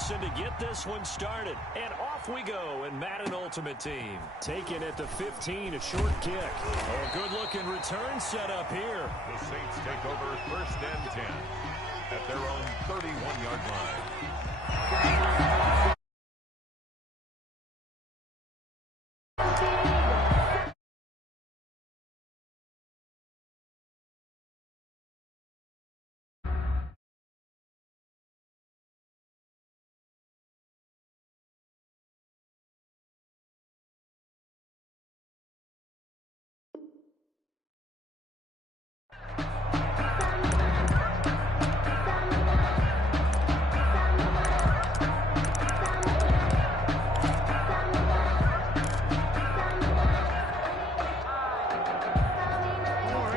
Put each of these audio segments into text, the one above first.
Anderson to get this one started. And off we go in Madden Ultimate Team. Taken at the 15, a short kick. A good-looking return set up here. The Saints take over 1st and 10 at their own 31-yard line.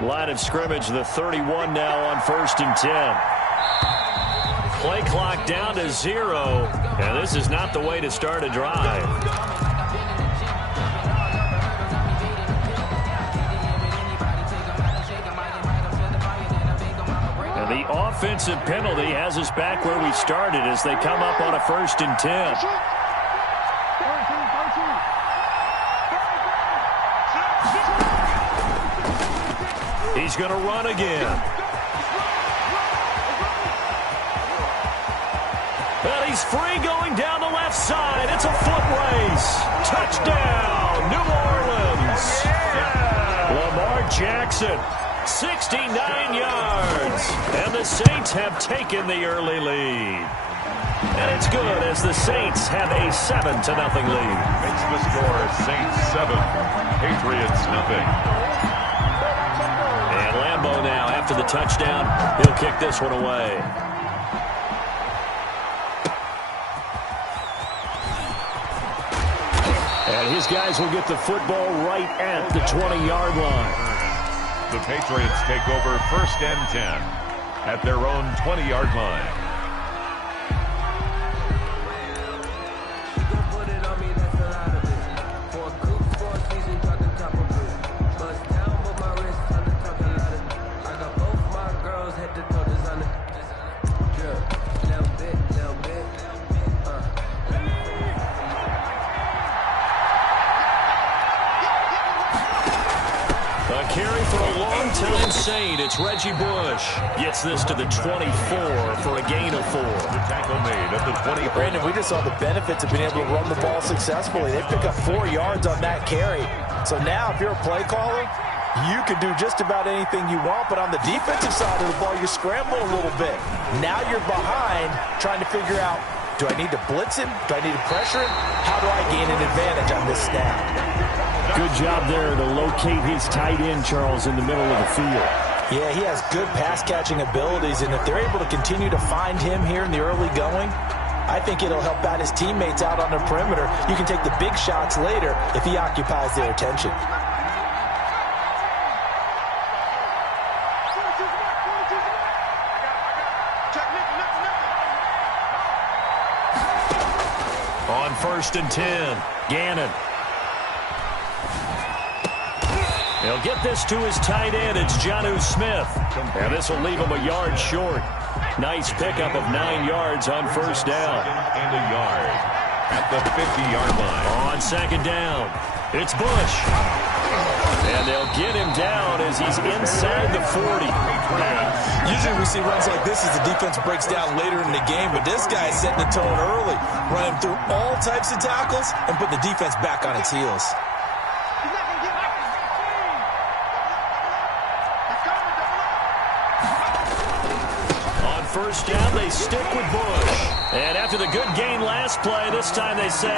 Line of scrimmage, the 31 now on 1st and 10. Play clock down to 0, and this is not the way to start a drive. And the offensive penalty has us back where we started as they come up on a 1st and 10. He's going to run again. And he's free going down the left side. It's a foot race. Touchdown, New Orleans. Lamar Jackson, 69 yards. And the Saints have taken the early lead. And it's good as the Saints have a 7-0 lead. Makes the score Saints 7, Patriots nothing. Now, after the touchdown, he'll kick this one away. And his guys will get the football right at the 20-yard line. The Patriots take over 1st and 10 at their own 20-yard line. It's Reggie Bush. Gets this to the 24 for a gain of 4. The tackle made at the 20. Brandon, we just saw the benefits of being able to run the ball successfully. They pick up 4 yards on that carry. So now if you're a play caller, you can do just about anything you want. But on the defensive side of the ball, you're scrambling a little bit. Now you're behind trying to figure out, do I need to blitz him? Do I need to pressure him? How do I gain an advantage on this snap? Good job there to locate his tight end, Charles, in the middle of the field. Yeah, he has good pass-catching abilities, and if they're able to continue to find him here in the early going, I think it'll help out his teammates out on the perimeter. You can take the big shots later if he occupies their attention. On 1st and 10, Gannon. He'll get this to his tight end. It's Jonnu Smith. And this will leave him a yard short. Nice pickup of 9 yards on 1st down. And a yard at the 50-yard line. On 2nd down, it's Bush. And they'll get him down as he's inside the 40. Usually we see runs like this as the defense breaks down later in the game, but this guy's setting the tone early, running through all types of tackles and putting the defense back on its heels. First down, they stick with Bush. And after the good gain last play, this time they say,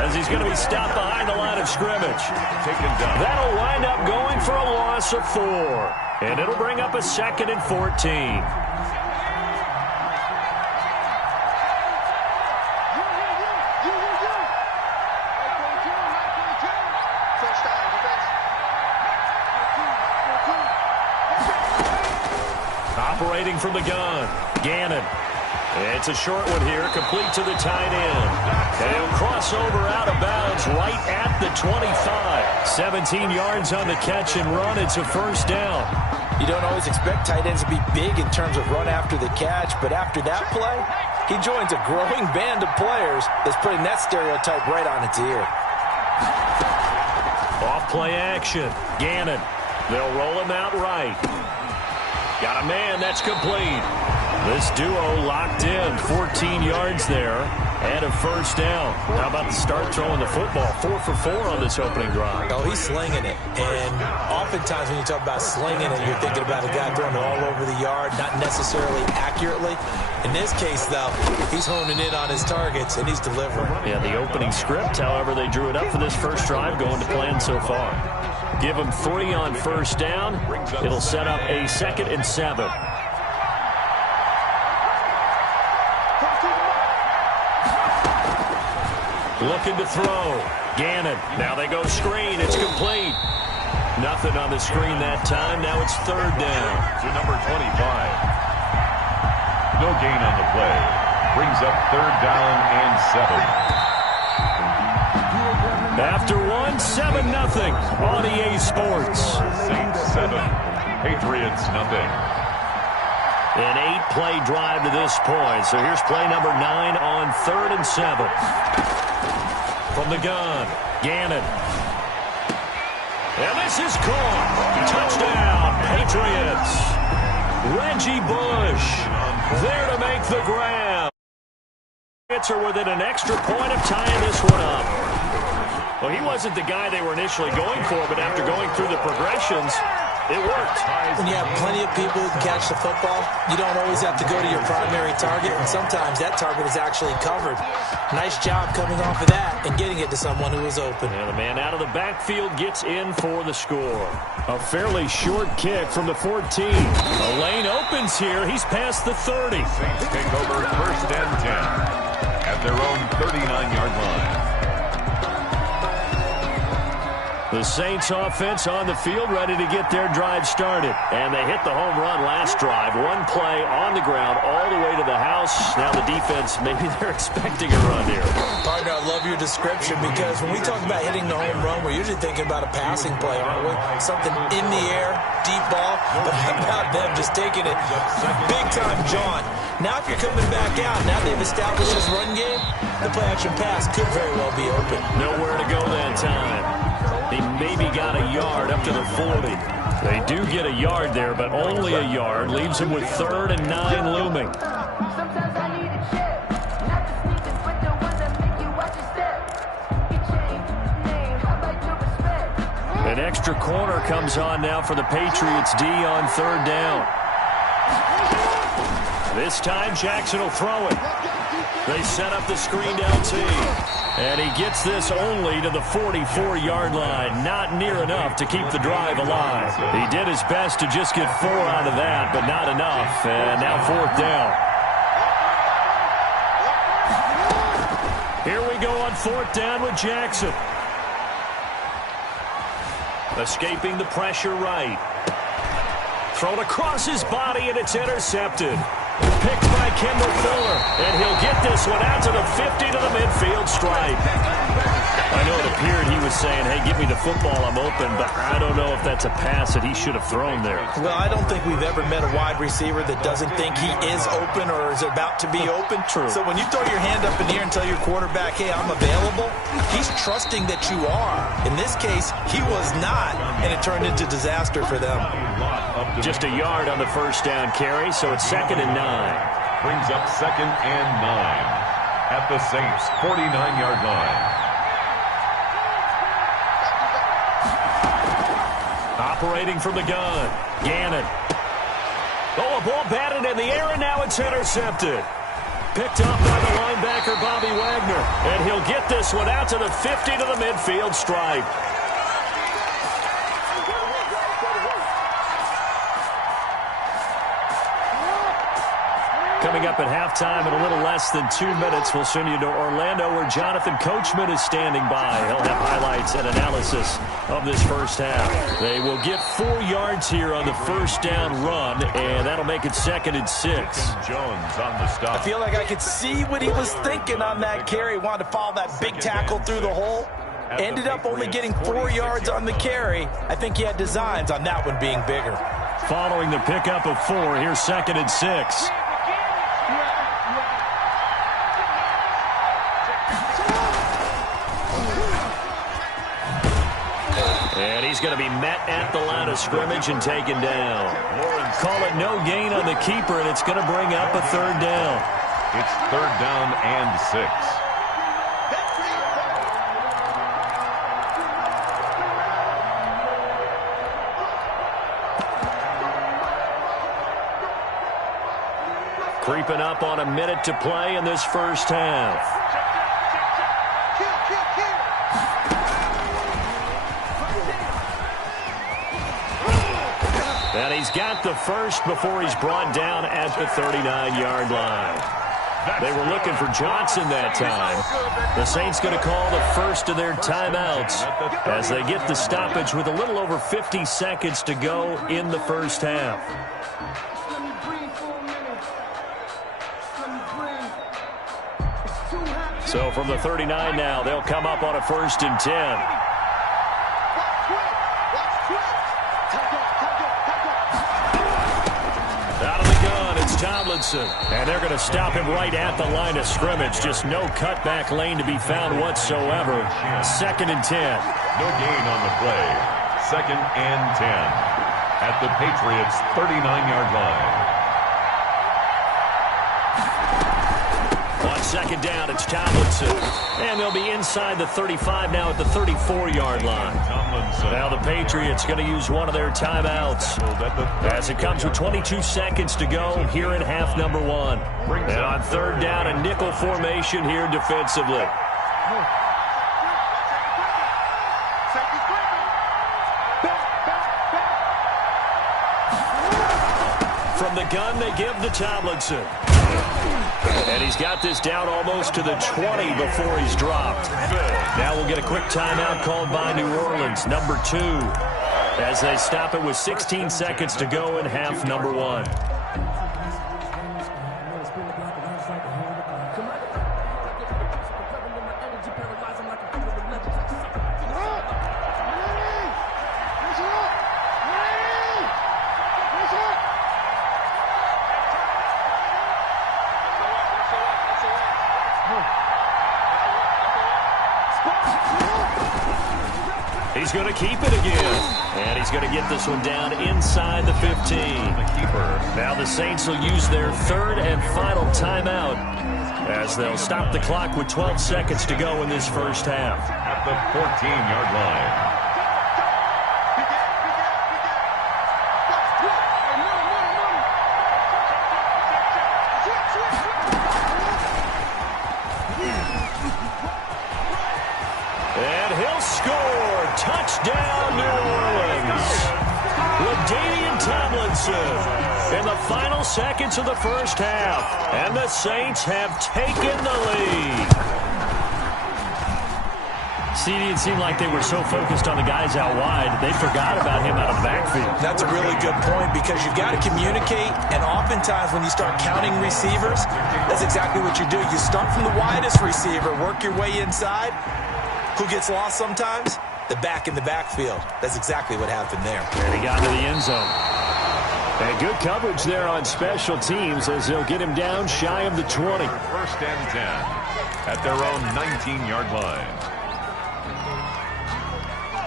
as he's going to be stopped behind the line of scrimmage. Taken down. That'll wind up going for a loss of 4. And it'll bring up a 2nd and 14. Operating from the gun, Gannon. It's a short one here, complete to the tight end. And he'll cross over out of bounds right at the 25. 17 yards on the catch and run. It's a 1st down. You don't always expect tight ends to be big in terms of run after the catch, but after that play, He joins a growing band of players that's putting that stereotype right on its ear. Off play action. Gannon. They'll roll him out right. Got a man. That's complete. This duo locked in. 14 yards there and a first down. How about the start throwing the football? 4 for 4 on this opening drive. Oh, he's slinging it. And oftentimes when you talk about slinging it, you're thinking about a guy throwing it all over the yard, not necessarily accurately. In this case, though, he's honing in on his targets, and he's delivering. Yeah, the opening script, however, they drew it up for this first drive, going to plan so far. Give them 3 on first down. It'll set up a 2nd and 7. Looking to throw. Gannon. Now they go screen. It's complete. Nothing on the screen that time. Now it's 3rd down. To number 25. No gain on the play. Brings up 3rd down and 7. After 1, 7-0 on EA Sports. Saints 7. Patriots nothing. An 8-play drive to this point. So here's play number 9 on 3rd and 7. From the gun, Gannon. And this is caught. Touchdown, Patriots. Reggie Bush there to make the grab. Patriots are within an extra point of tying this one up. Well, he wasn't the guy they were initially going for, but after going through the progressions, it worked. When you have plenty of people who can catch the football, you don't always have to go to your primary target, and sometimes that target is actually covered. Nice job coming off of that and getting it to someone who was open. And the man out of the backfield gets in for the score. A fairly short kick from the 14. A lane opens here. He's past the 30. Saints take over 1st and 10 at their own 39-yard line. The Saints offense on the field, ready to get their drive started. And they hit the home run last drive. 1 play on the ground all the way to the house. Now the defense, maybe they're expecting a run here. Partner, I love your description because when we talk about hitting the home run, we're usually thinking about a passing play, aren't we? Something in the air, deep ball. But how about them just taking it big-time jaunt? Now if you're coming back out, now they've established this run game, the play-action pass could very well be open. Nowhere to go that time. He maybe got a yard up to the 40. They do get a yard there, but only a yard. Leaves him with 3rd and 9 looming. An extra corner comes on now for the Patriots D on 3rd down. This time Jackson will throw it. They set up the screen down T. And he gets this only to the 44-yard line. Not near enough to keep the drive alive. He did his best to just get 4 out of that, but not enough. And now 4th down. Here we go on 4th down with Jackson. Escaping the pressure right. Thrown across his body, and it's intercepted. Picked by Kendall Fuller, and he'll get this one out to the 50 to the midfield stripe. I know it appeared he was saying, hey, give me the football, I'm open, but I don't know if that's a pass that he should have thrown there. Well, I don't think we've ever met a wide receiver that doesn't think he is open or is about to be open. True. So when you throw your hand up in the air and tell your quarterback, hey, I'm available, he's trusting that you are. In this case, he was not, and it turned into disaster for them. Just a yard on the first down carry, so it's 2nd and 9. Brings up 2nd and 9 at the Saints' 49-yard line. Operating from the gun, Gannon. Oh, a ball batted in the air, and now it's intercepted. Picked up by the linebacker, Bobby Wagner. And he'll get this one out to the 50 to the midfield stripe. Coming up at halftime in a little less than 2 minutes, we'll send you to Orlando where Jonathan Coachman is standing by. He'll have highlights and analysis of this first half. They will get 4 yards here on the first down run, and that'll make it 2nd and 6. Jones on the stop. I feel like I could see what he was thinking on that carry. Wanted to follow that big tackle through the hole. Ended up only getting 4 yards on the carry. I think he had designs on that one being bigger. Following the pickup of 4, here's 2nd and 6. going to be met at the line of scrimmage and taken down. Call it no gain on the keeper, and it's going to bring up a third down. It's third down and 6. Creeping up on a minute to play in this first half. And he's got the first before he's brought down at the 39-yard line. They were looking for Johnson that time. The Saints going to call the first of their timeouts as they get the stoppage with a little over 50 seconds to go in the first half. So from the 39 now, they'll come up on a 1st and 10. Out of the gun, it's Tomlinson. And they're going to stop him right at the line of scrimmage. Just no cutback lane to be found whatsoever. 2nd and 10. No gain on the play. 2nd and 10. At the Patriots' 39-yard line. On 2nd down, it's Tomlinson. And they'll be inside the 35 now at the 34-yard line. Now the Patriots going to use one of their timeouts as it comes with 22 seconds to go here in half number 1. And on 3rd down, a nickel formation here defensively. From the gun, they give to Tomlinson. And he's got this down almost to the 20 before he's dropped. Now we'll get a quick timeout called by New Orleans, number 2, as they stop it with 16 seconds to go in half number 1. He's going to keep it again. And he's going to get this one down inside the 15. Now the Saints will use their 3rd and final timeout as they'll stop the clock with 12 seconds to go in this first half. At the 14-yard line. Touchdown, New Orleans. LaDainian Tomlinson in the final seconds of the first half. And the Saints have taken the lead. Cdon, it seemed like they were so focused on the guys out wide, they forgot about him out of the backfield. That's a really good point because you've got to communicate, and oftentimes when you start counting receivers, that's exactly what you do. You start from the widest receiver, work your way inside. Who gets lost sometimes? The back in the backfield. That's exactly what happened there. And he got into the end zone. And good coverage there on special teams as they'll get him down shy of the 20. 1st and 10 at their own 19-yard line.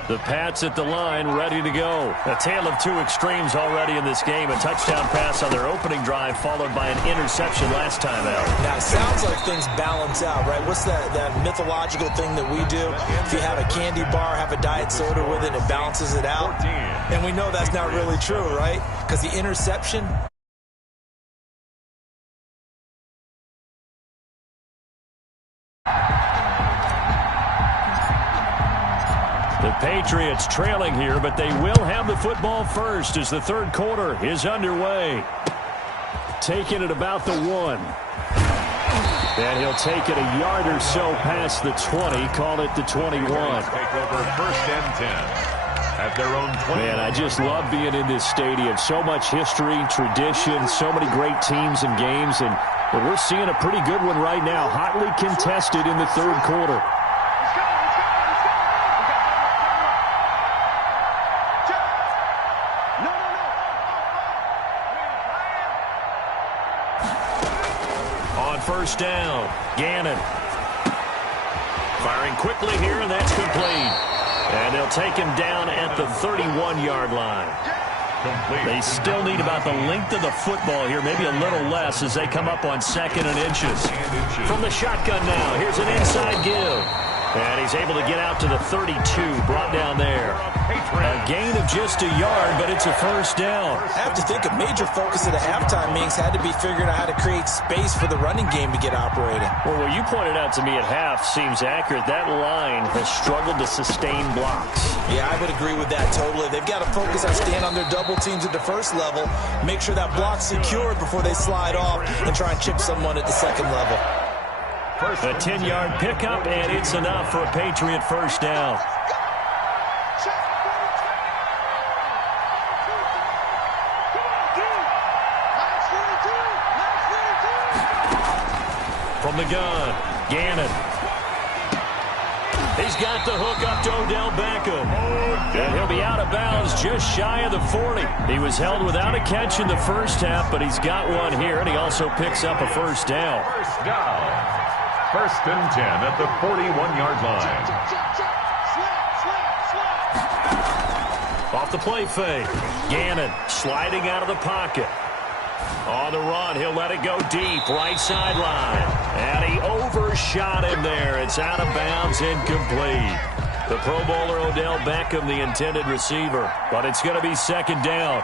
The Pats at the line, ready to go. A tale of 2 extremes already in this game. A touchdown pass on their opening drive, followed by an interception last time out. Now, it sounds like things balance out, right? What's that mythological thing that we do? If you have a candy bar, have a diet soda with it, it balances it out. And we know that's not really true, right? Because the interception... The Patriots trailing here, but they will have the football first as the 3rd quarter is underway. Taking it about the 1. And he'll take it a yard or so past the 20, call it the 21. Take over 1st and 10 at their own 20. Man, I just love being in this stadium. So much history, tradition, so many great teams and games, and we're seeing a pretty good one right now, hotly contested in the 3rd quarter. First down, Gannon. Firing quickly here, and that's complete. And they'll take him down at the 31-yard line. They still need about the length of the football here, maybe a little less as they come up on 2nd and inches. From the shotgun now, here's an inside give. And he's able to get out to the 32, brought down there. A gain of just a yard, but it's a first down. I have to think a major focus of the halftime meetings had to be figuring out how to create space for the running game to get operating. Well, what you pointed out to me at half seems accurate. That line has struggled to sustain blocks. Yeah, I would agree with that totally. They've got to focus on staying on their double teams at the first level, make sure that block's secured before they slide off and try and chip someone at the second level. A 10-yard pickup, and it's enough for a Patriot first down. From the gun, Gannon. He's got the hook up to Odell Beckham. And he'll be out of bounds just shy of the 40. He was held without a catch in the first half, but he's got one here, and he also picks up a first down. First down. 1st and 10 at the 41-yard line. Off the play fake. Gannon sliding out of the pocket. On the run, he'll let it go deep, right sideline. And he overshot him there. It's out of bounds, incomplete. The Pro Bowler Odell Beckham, the intended receiver. But it's going to be 2nd down.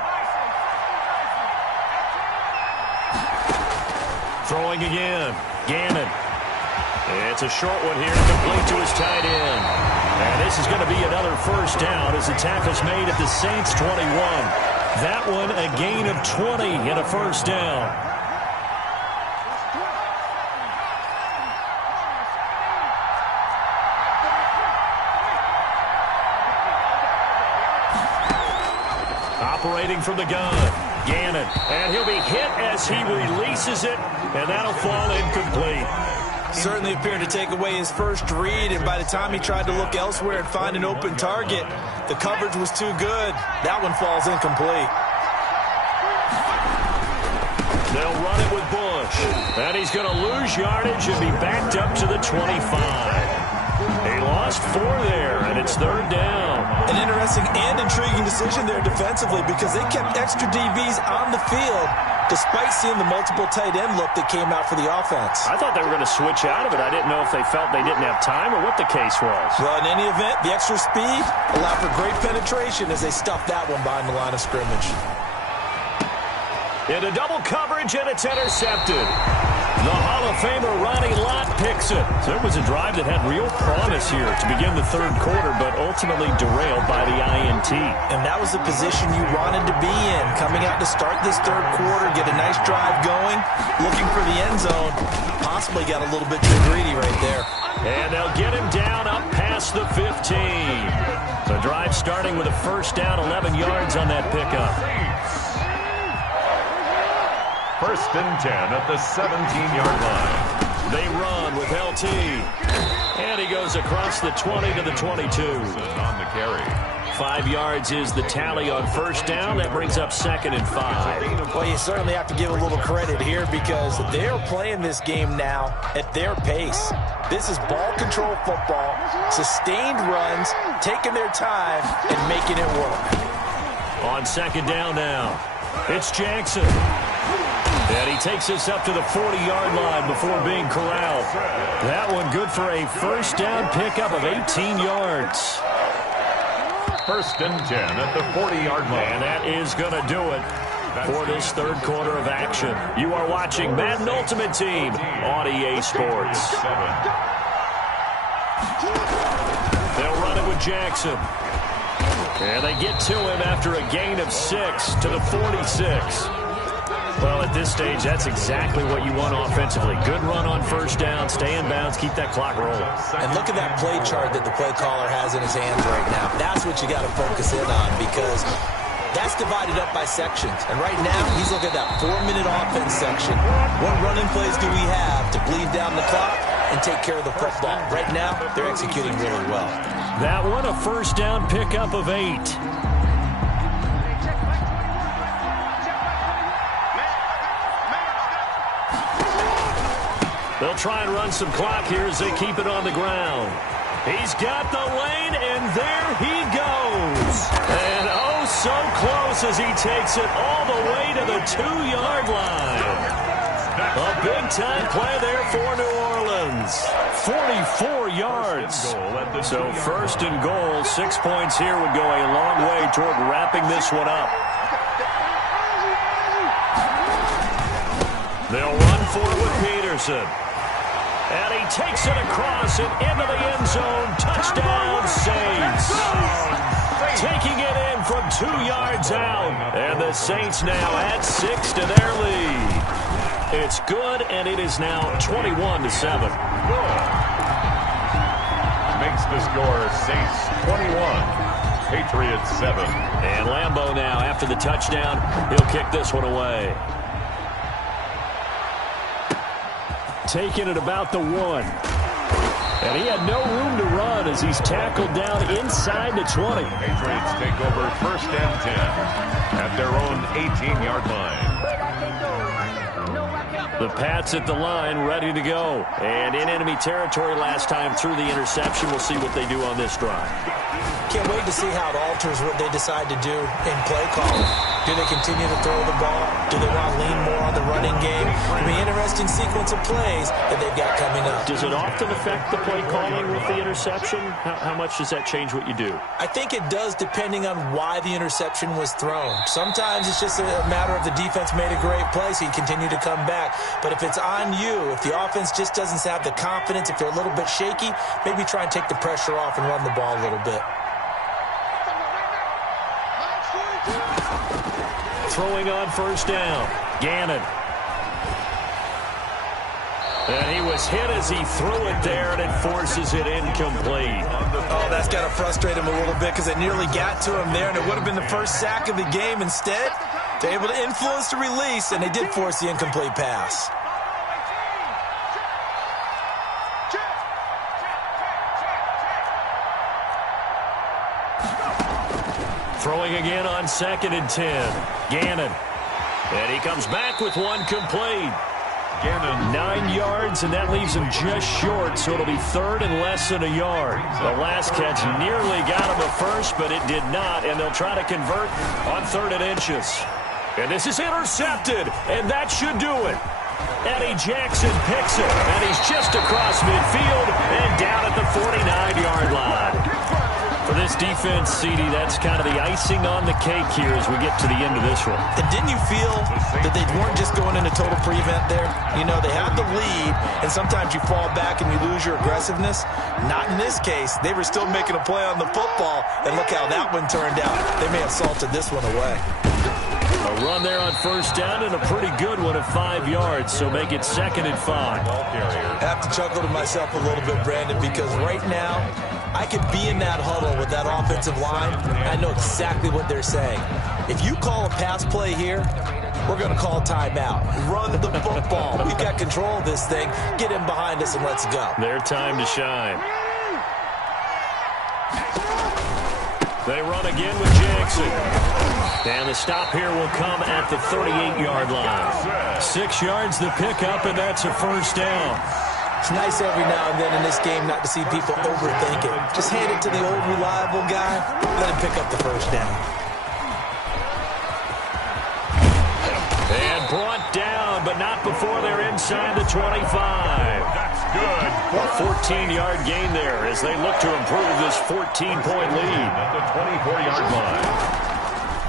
Throwing again. Gannon. It's a short one here, complete to his tight end. And this is going to be another first down as the tackle's made at the Saints' 21. That one a gain of 20 and a first down. Operating from the gun, Gannon. And he'll be hit as he releases it, and that'll fall incomplete. Certainly appeared to take away his first read, and by the time he tried to look elsewhere and find an open target, the coverage was too good. That one falls incomplete. They'll run it with Bush. And he's going to lose yardage and be backed up to the 25. He lost 4 there, and it's 3rd down. An interesting and intriguing decision there defensively because they kept extra DBs on the field despite seeing the multiple tight end look that came out for the offense. I thought they were going to switch out of it. I didn't know if they felt they didn't have time or what the case was. Well, in any event, the extra speed allowed for great penetration as they stuffed that one behind the line of scrimmage. Into double coverage, and it's intercepted. The Hall of Famer Ronnie Lott picks it. So it was a drive that had real promise here to begin the 3rd quarter, but ultimately derailed by the INT. And that was the position you wanted to be in. Coming out to start this 3rd quarter, get a nice drive going, looking for the end zone. Possibly got a little bit too greedy right there. And they'll get him down up past the 15. The drive starting with a first down, 11 yards on that pickup. 1st and 10 at the 17-yard line. They run with LT. And he goes across the 20 to the 22. On the carry. 5 yards is the tally on first down. That brings up 2nd and 5. Well, you certainly have to give a little credit here because they're playing this game now at their pace. This is ball control football, sustained runs, taking their time, and making it work. On 2nd down now, it's Jackson. And he takes us up to the 40-yard line before being corralled. That one good for a first down pickup of 18 yards. 1st and 10 at the 40-yard line. And that is going to do it for this 3rd quarter of action. You are watching Madden Ultimate Team on EA Sports. They'll run it with Jackson. And they get to him after a gain of 6 to the 46. Well, at this stage, that's exactly what you want offensively. Good run on first down, stay in bounds, keep that clock rolling. And look at that play chart that the play caller has in his hands right now. That's what you got to focus in on because that's divided up by sections. And right now, he's looking at that 4-minute offense section. What running plays do we have to bleed down the clock and take care of the football? Right now, they're executing really well. That one, a first down pickup of 8. They'll try and run some clock here as they keep it on the ground. He's got the lane, and there he goes. And oh, so close as he takes it all the way to the 2-yard line. A big-time play there for New Orleans. 44 yards. So first and goal, 6 points here would go a long way toward wrapping this one up. They'll run for it with Peterson. And he takes it across and into the end zone. Touchdown, Saints. Taking it in from 2 yards out. And the Saints now add 6 to their lead. It's good, and it is now 21-7. Makes the score Saints 21, Patriots 7. And Lambeau now, after the touchdown, he'll kick this one away. Taking it about the 1. And he had no room to run as he's tackled down inside the 20. Patriots take over first and 10 at their own 18-yard line. The Pats at the line, ready to go. And in enemy territory last time through the interception. We'll see what they do on this drive. Can't wait to see how it alters what they decide to do in play calling. Do they continue to throw the ball? Do they want to lean more on the running game? It'll be an interesting sequence of plays that they've got coming up. Does it often affect the play calling with the interception? How much does that change what you do? I think it does, depending on why the interception was thrown. Sometimes it's just a matter of the defense made a great play, so you continue to come back. But if it's on you, if the offense just doesn't have the confidence, if they're a little bit shaky, maybe try and take the pressure off and run the ball a little bit. Throwing on first down, Gannon. And he was hit as he threw it there, and it forces it incomplete. Oh, that's got to frustrate him a little bit because it nearly got to him there, and it would have been the first sack of the game. Instead, they're able to influence the release, and they did force the incomplete pass. Throwing again on 2nd and 10. Gannon. And he comes back with one complete. Gannon. 9 yards, and that leaves him just short, so it'll be 3rd and less than a yard. The last catch nearly got him a first, but it did not, and they'll try to convert on 3rd and inches. And this is intercepted, and that should do it. Eddie Jackson picks it, and he's just across midfield and down at the 49-yard line. For this defense, CD, that's kind of the icing on the cake here as we get to the end of this one. And didn't you feel that they weren't just going into total prevent there? You know, they had the lead, and sometimes you fall back and you lose your aggressiveness. Not in this case. They were still making a play on the football, and look how that one turned out. They may have salted this one away. A run there on first down and a pretty good one at 5 yards, so make it 2nd and 5. I have to chuckle to myself a little bit, Brandon, because right now I could be in that huddle with that offensive line. I know exactly what they're saying. If you call a pass play here, we're going to call timeout. Run the football. We've got control of this thing. Get in behind us and let's go. Their time to shine. They run again with Jackson. And the stop here will come at the 38-yard line. 6 yards the pickup, and that's a first down. It's nice every now and then in this game not to see people overthink it. Just hand it to the old reliable guy. Let him pick up the first down. And brought down, but not before they're inside the 25. That's good. A 14-yard gain there as they look to improve this 14-point lead. At the 24-yard line.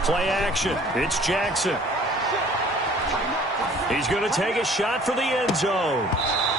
Play action. It's Jackson. He's going to take a shot for the end zone.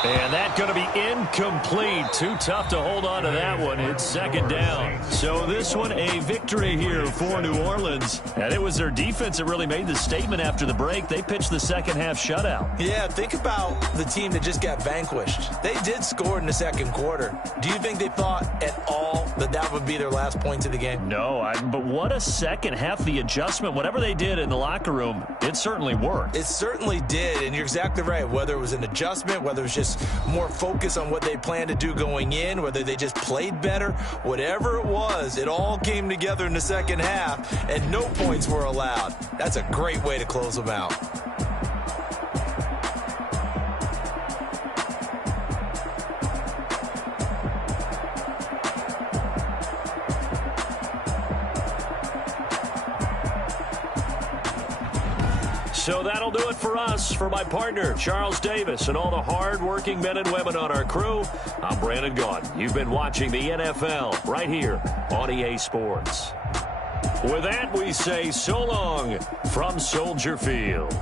And that's going to be incomplete. Too tough to hold on to that one. It's 2nd down. So this one a victory here for New Orleans. And it was their defense that really made the statement after the break. They pitched the second half shutout. Yeah, think about the team that just got vanquished. They did score in the second quarter. Do you think they thought at all that that would be their last points of the game? No, but what a second half. The adjustment, whatever they did in the locker room, it certainly worked. It certainly did, and you're exactly right. Whether it was an adjustment, whether it was just more focus on what they planned to do going in, whether they just played better, whatever it was, it all came together in the second half, and no points were allowed. That's a great way to close them out. So that'll do it for us. For my partner, Charles Davis, and all the hard-working men and women on our crew, I'm Brandon Gaudin. You've been watching the NFL right here on EA Sports. With that, we say so long from Soldier Field.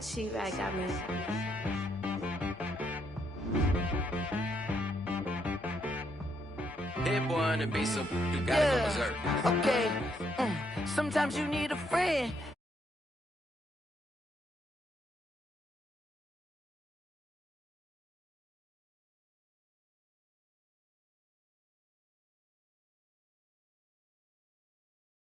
She right got me. Hit one and be some, you gotta go berserk. Okay. Sometimes you need a friend